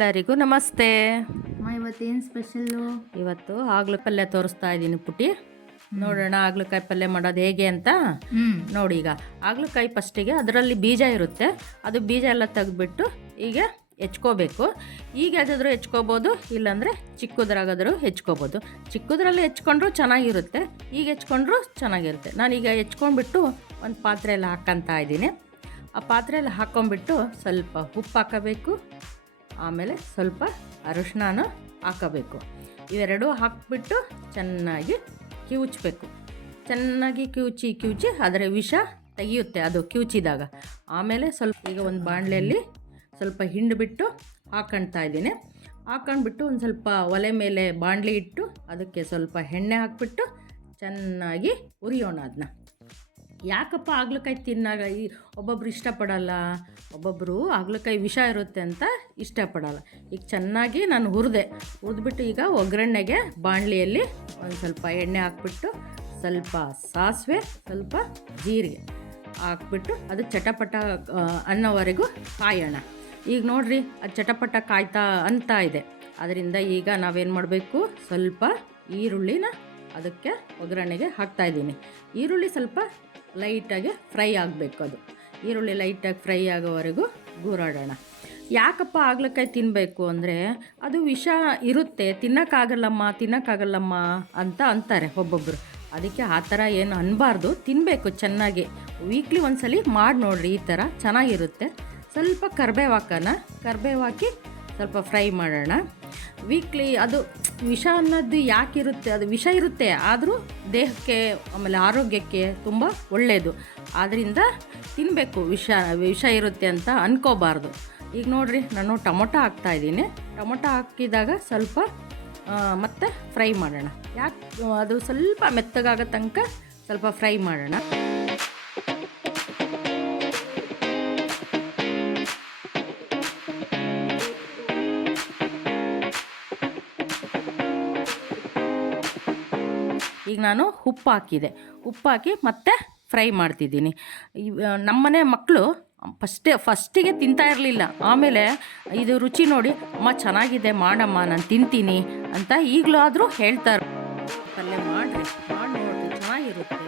ಎಲ್ಲರಿಗೂ ನಮಸ್ತೆ. ಇವತ್ತೇನು ಸ್ಪೆಷಲ್ಲು? ಇವತ್ತು ಹಾಗಲಕಾಯಿ ತೋರಿಸ್ತಾ ಇದ್ದೀನಿ ಪುಟಿ. ನೋಡೋಣ ಹಾಗಲಕಾಯಿ ಪಲ್ಯ ಮಾಡೋದು ಹೇಗೆ ಅಂತ. ನೋಡಿ, ಈಗ ಹಾಗಲಕಾಯಿ ಫಸ್ಟಿಗೆ ಅದರಲ್ಲಿ ಬೀಜ ಇರುತ್ತೆ, ಅದು ಬೀಜ ಎಲ್ಲ ತೆಗೆದ್ಬಿಟ್ಟು ಈಗ ಹೆಚ್ಕೋಬೇಕು. ಈಗ ಯಾವ್ದಾದ್ರು ಹೆಚ್ಕೋಬೋದು, ಇಲ್ಲಾಂದರೆ ಚಿಕ್ಕದ್ರಾಗಾದರೂ ಹೆಚ್ಕೋಬೋದು. ಚಿಕ್ಕದ್ರಲ್ಲಿ ಹೆಚ್ಕೊಂಡ್ರೂ ಚೆನ್ನಾಗಿರುತ್ತೆ, ಈಗ ಹೆಚ್ಕೊಂಡ್ರೂ ಚೆನ್ನಾಗಿರುತ್ತೆ. ನಾನೀಗ ಹೆಚ್ಕೊಂಡ್ಬಿಟ್ಟು ಒಂದು ಪಾತ್ರೆಯಲ್ಲಿ ಹಾಕ್ಕೊತಾ ಇದ್ದೀನಿ. ಆ ಪಾತ್ರೆಯಲ್ಲಿ ಹಾಕ್ಕೊಂಬಿಟ್ಟು ಸ್ವಲ್ಪ ಉಪ್ಪು ಹಾಕಬೇಕು, ಆಮೇಲೆ ಸ್ವಲ್ಪ ಅರಿಶಿನ ಹಾಕಬೇಕು. ಇವೆರಡೂ ಹಾಕಿಬಿಟ್ಟು ಚೆನ್ನಾಗಿ ಕಿವುಚಬೇಕು. ಚೆನ್ನಾಗಿ ಕಿವುಚಿ ಅದರ ವಿಷ ತೆಗೆಯುತ್ತೆ ಅದು ಕಿವುಚಿದಾಗ. ಆಮೇಲೆ ಸ್ವಲ್ಪ ಈಗ ಒಂದು ಬಾಣಲೆಯಲ್ಲಿ ಸ್ವಲ್ಪ ಹಿಂಡಿಬಿಟ್ಟು ಹಾಕ್ಕೊಳ್ತಾ ಇದ್ದೀನಿ. ಹಾಕ್ಕೊಂಡ್ಬಿಟ್ಟು ಒಂದು ಸ್ವಲ್ಪ ಒಲೆ ಮೇಲೆ ಬಾಣಲೆ ಇಟ್ಟು ಅದಕ್ಕೆ ಸ್ವಲ್ಪ ಎಣ್ಣೆ ಹಾಕ್ಬಿಟ್ಟು ಚೆನ್ನಾಗಿ ಉರಿಯೋಣ ಅದನ್ನ. ಯಾಕಪ್ಪ ಹಾಗಲಕಾಯಿ ತಿನ್ನಾಗ ಒಬ್ಬೊಬ್ರು ಇಷ್ಟಪಡಲ್ಲ, ಒಬ್ಬೊಬ್ಬರು ಹಾಗಲಕಾಯಿ ವಿಷ ಇರುತ್ತೆ ಅಂತ ಇಷ್ಟಪಡಲ್ಲ. ಈಗ ಚೆನ್ನಾಗಿ ನಾನು ಹುರಿದ್ಬಿಟ್ಟು ಈಗ ಒಗ್ಗರಣೆಗೆ ಬಾಣಲಿಯಲ್ಲಿ ಒಂದು ಸ್ವಲ್ಪ ಎಣ್ಣೆ ಹಾಕ್ಬಿಟ್ಟು ಸ್ವಲ್ಪ ಸಾಸಿವೆ, ಸ್ವಲ್ಪ ಜೀರಿಗೆ ಹಾಕ್ಬಿಟ್ಟು ಅದು ಚಟಪಟ ಅನ್ನೋವರೆಗೂ ಕಾಯೋಣ. ಈಗ ನೋಡಿರಿ, ಅದು ಚಟಪಟ ಕಾಯ್ತಾ ಅಂತ ಇದೆ. ಅದರಿಂದ ಈಗ ನಾವೇನು ಮಾಡಬೇಕು, ಸ್ವಲ್ಪ ಈರುಳ್ಳಿನ ಅದಕ್ಕೆ ಒಗ್ಗರಣೆಗೆ ಹಾಕ್ತಾಯಿದ್ದೀನಿ. ಈರುಳ್ಳಿ ಸ್ವಲ್ಪ ಲೈಟಾಗಿ ಫ್ರೈ ಆಗಬೇಕು. ಅದು ಈರುಳ್ಳಿ ಲೈಟಾಗಿ ಫ್ರೈ ಆಗೋವರೆಗೂ ಗೂರಾಡೋಣ. ಯಾಕಪ್ಪ ಹಾಗಲಕಾಯಿ ತಿನ್ನಬೇಕು ಅಂದರೆ ಅದು ವಿಷ ಇರುತ್ತೆ, ತಿನ್ನೋಕ್ಕಾಗಲ್ಲಮ್ಮ ಅಂತ ಅಂತಾರೆ ಒಬ್ಬೊಬ್ಬರು. ಅದಕ್ಕೆ ಆ ಥರ ಏನು ಅನ್ನಬಾರ್ದು, ತಿನ್ನಬೇಕು ಚೆನ್ನಾಗಿ. ವೀಕ್ಲಿ ಒಂದ್ಸಲಿ ಮಾಡಿ ನೋಡಿರಿ, ಈ ಥರ ಚೆನ್ನಾಗಿರುತ್ತೆ. ಸ್ವಲ್ಪ ಕರಿಬೇವು ಹಾಕಿ ಸ್ವಲ್ಪ ಫ್ರೈ ಮಾಡೋಣ. ವೀಕ್ಲಿ ಅದು ವಿಷ ಅನ್ನೋದು ಯಾಕಿರುತ್ತೆ, ಅದು ವಿಷ ಇರುತ್ತೆ, ಆದರೂ ದೇಹಕ್ಕೆ ಆಮೇಲೆ ಆರೋಗ್ಯಕ್ಕೆ ತುಂಬ ಒಳ್ಳೆಯದು. ಆದ್ದರಿಂದ ತಿನ್ನಬೇಕು. ವಿಷ ಇರುತ್ತೆ ಅಂತ ಅಂದ್ಕೋಬಾರ್ದು. ಈಗ ನೋಡಿರಿ, ನಾನು ಟೊಮೊಟೊ ಹಾಕ್ತಾಯಿದ್ದೀನಿ. ಟೊಮೊಟೊ ಹಾಕಿದಾಗ ಸ್ವಲ್ಪ ಮತ್ತೆ ಫ್ರೈ ಮಾಡೋಣ. ಅದು ಸ್ವಲ್ಪ ಮೆತ್ತಗಾಗೋ ತನಕ ಸ್ವಲ್ಪ ಫ್ರೈ ಮಾಡೋಣ. ಈಗ ನಾನು ಉಪ್ಪು ಹಾಕಿ ಮತ್ತೆ ಫ್ರೈ ಮಾಡ್ತಿದ್ದೀನಿ. ನಮ್ಮನೆ ಮಕ್ಕಳು ಫಸ್ಟಿಗೆ ತಿಂತಾ ಇರಲಿಲ್ಲ, ಆಮೇಲೆ ಇದು ರುಚಿ ನೋಡಿ ಅಮ್ಮ ಚೆನ್ನಾಗಿದೆ ಮಾಡಮ್ಮ, ನಾನು ತಿಂತೀನಿ ಅಂತ ಈಗಲೂ ಆದರೂ ಹೇಳ್ತಾರೆ. ಪಲ್ಯ ಮಾಡಿ ನೋಡಿರಿ, ಚೆನ್ನಾಗಿರುತ್ತೆ.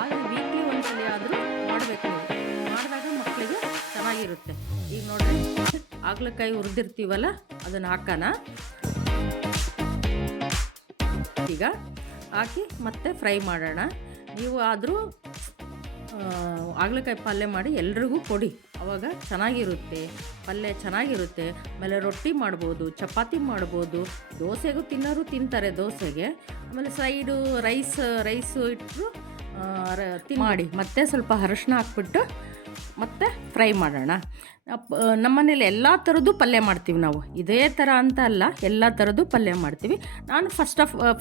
ಆದರೆ ವೀಕ್ಲಿ ಒಂದ್ಸಲಿ ಆದರೂ ಮಾಡಬೇಕು. ಮಾಡಿದಾಗ ಮಕ್ಕಳಿಗೆ ಚೆನ್ನಾಗಿರುತ್ತೆ. ಈಗ ನೋಡಿರಿ, ಹಾಗಲಕಾಯಿ ಹುರಿದಿರ್ತೀವಲ್ಲ ಅದನ್ನು ಹಾಕೋಣ. ಈಗ ಹಾಕಿ ಮತ್ತೆ ಫ್ರೈ ಮಾಡೋಣ. ನೀವು ಆದರೂ ಹಾಗಲಕಾಯಿ ಪಲ್ಯ ಮಾಡಿ ಎಲ್ರಿಗೂ ಕೊಡಿ, ಆವಾಗ ಚೆನ್ನಾಗಿರುತ್ತೆ, ಪಲ್ಯ ಚೆನ್ನಾಗಿರುತ್ತೆ. ಆಮೇಲೆ ರೊಟ್ಟಿ ಮಾಡ್ಬೋದು, ಚಪಾತಿ ಮಾಡ್ಬೋದು, ದೋಸೆಗೂ ತಿನ್ನೋರು ತಿಂತಾರೆ ದೋಸೆಗೆ. ಆಮೇಲೆ ಸೈಡು ರೈಸು ಇಟ್ಟರು ಮಾಡಿ ಮತ್ತೆ ಸ್ವಲ್ಪ ಅರಿಶಿನ ಹಾಕ್ಬಿಟ್ಟು ಮತ್ತೆ ಫ್ರೈ ಮಾಡೋಣ. ನಮ್ಮನೇಲಿ ಎಲ್ಲ ಥರದ್ದು ಪಲ್ಯ ಮಾಡ್ತೀವಿ ನಾವು, ಇದೇ ಥರ ಅಂತ ಅಲ್ಲ, ಎಲ್ಲ ಥರದ್ದು ಪಲ್ಯ ಮಾಡ್ತೀವಿ. ನಾನು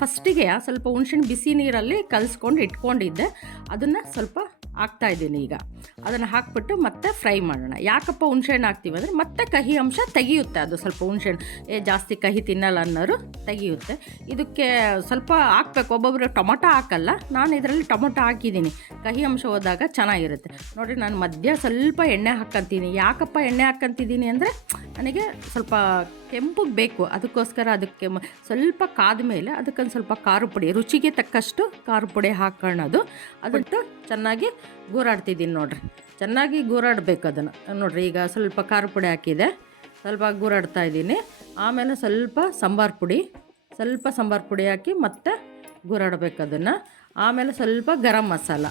ಫಸ್ಟಿಗೆ ಸ್ವಲ್ಪ ಹುಣ್ಸೆಹಣ್ಣು ಬಿಸಿ ನೀರಲ್ಲಿ ಕಲಿಸ್ಕೊಂಡು ಇಟ್ಕೊಂಡಿದ್ದೆ, ಅದನ್ನು ಸ್ವಲ್ಪ ಹಾಕ್ತಾಯಿದ್ದೀನಿ. ಈಗ ಅದನ್ನು ಹಾಕ್ಬಿಟ್ಟು ಮತ್ತೆ ಫ್ರೈ ಮಾಡೋಣ. ಯಾಕಪ್ಪ ಹುಣ್ಸೆಹಣ್ಣು ಹಾಕ್ತೀವಿ ಅಂದರೆ ಮತ್ತೆ ಕಹಿ ಅಂಶ ತೆಗೆಯುತ್ತೆ. ಅದು ಸ್ವಲ್ಪ ಹುಣ್ಸೆಹಣ್ಣು ಜಾಸ್ತಿ ಕಹಿ ತಿನ್ನಲ್ಲ ಅನ್ನೋರು ತೆಗೆಯುತ್ತೆ. ಇದಕ್ಕೆ ಸ್ವಲ್ಪ ಹಾಕ್ಬೇಕು. ಒಬ್ಬೊಬ್ಬರು ಟೊಮೊಟೊ ಹಾಕಲ್ಲ, ನಾನು ಇದರಲ್ಲಿ ಟೊಮೊಟೊ ಹಾಕಿದ್ದೀನಿ. ಕಹಿ ಅಂಶ ಹೋದಾಗ ಚೆನ್ನಾಗಿರುತ್ತೆ. ನೋಡಿರಿ, ನಾನು ಮಧ್ಯ ಸ್ವಲ್ಪ ಎಣ್ಣೆ ಹಾಕ್ಕೊಂತೀನಿ. ಯಾಕಪ್ಪ ಎಣ್ಣೆ ಹಾಕ್ಕೊಂತಿದ್ದೀನಿ ಅಂದರೆ ನನಗೆ ಸ್ವಲ್ಪ ಕೆಂಪಗೆ ಬೇಕು, ಅದಕ್ಕೋಸ್ಕರ ಅದಕ್ಕೆ ಸ್ವಲ್ಪ ಕಾದ ಮೇಲೆ ಅದಕ್ಕೊಂದು ಸ್ವಲ್ಪ ಖಾರ ಪುಡಿ, ರುಚಿಗೆ ತಕ್ಕಷ್ಟು ಖಾರ ಪುಡಿ ಹಾಕೊಳ್ಳೋದು. ಅದನ್ನು ಚೆನ್ನಾಗಿ ಗೂರಾಡ್ತಿದ್ದೀನಿ. ನೋಡಿರಿ, ಚೆನ್ನಾಗಿ ಗೂರಾಡಬೇಕು ಅದನ್ನು. ನೋಡಿರಿ, ಈಗ ಸ್ವಲ್ಪ ಖಾರ ಪುಡಿ ಹಾಕಿದೆ, ಸ್ವಲ್ಪ ಗೂರಾಡ್ತಾ ಇದ್ದೀನಿ. ಆಮೇಲೆ ಸ್ವಲ್ಪ ಸಾಂಬಾರು ಪುಡಿ ಹಾಕಿ ಮತ್ತೆ ಗೂರಾಡಬೇಕು ಅದನ್ನು. ಆಮೇಲೆ ಸ್ವಲ್ಪ ಗರಂ ಮಸಾಲ,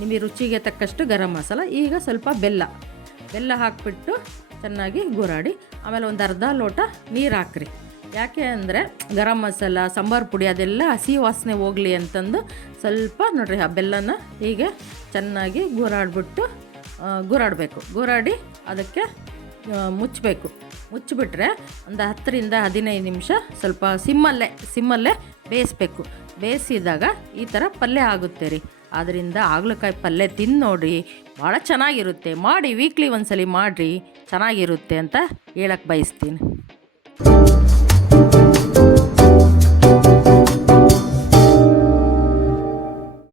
ನಿಮಗೆ ರುಚಿಗೆ ತಕ್ಕಷ್ಟು ಗರಂ ಮಸಾಲ. ಈಗ ಸ್ವಲ್ಪ ಬೆಲ್ಲ ಹಾಕಿಬಿಟ್ಟು ಚೆನ್ನಾಗಿ ಗೂರಾಡಿ. ಆಮೇಲೆ ಒಂದು ಅರ್ಧ ಲೋಟ ನೀರು ಹಾಕ್ರಿ. ಯಾಕೆ ಅಂದರೆ ಗರಂ ಮಸಾಲ, ಸಾಂಬಾರು ಪುಡಿ ಅದೆಲ್ಲ ಹಸಿ ವಾಸನೆ ಹೋಗಲಿ ಅಂತಂದು ಸ್ವಲ್ಪ ನೋಡಿರಿ ಆ ಬೆಲ್ಲನ ಹೀಗೆ ಚೆನ್ನಾಗಿ ಗೂರಾಡಿ ಅದಕ್ಕೆ ಮುಚ್ಚಿಬಿಟ್ರೆ ಒಂದು 10ರಿಂದ 15 ನಿಮಿಷ ಸ್ವಲ್ಪ ಸಿಮ್ಮಲ್ಲೇ ಬೇಯಿಸ್ಬೇಕು. ಬೇಯಿಸಿದಾಗ ಈ ಥರ ಪಲ್ಯ ಆಗುತ್ತೆ ರೀ. ಆದ್ದರಿಂದ ಹಾಗಲಕಾಯಿ ಪಲ್ಯ ತಿಂದು ನೋಡಿರಿ, ಭಾಳ ಚೆನ್ನಾಗಿರುತ್ತೆ. ಮಾಡಿ ವೀಕ್ಲಿ ಒಂದ್ಸಲಿ ಮಾಡಿರಿ, ಚೆನ್ನಾಗಿರುತ್ತೆ ಅಂತ ಹೇಳಕ್ಕೆ ಬಯಸ್ತೀನಿ.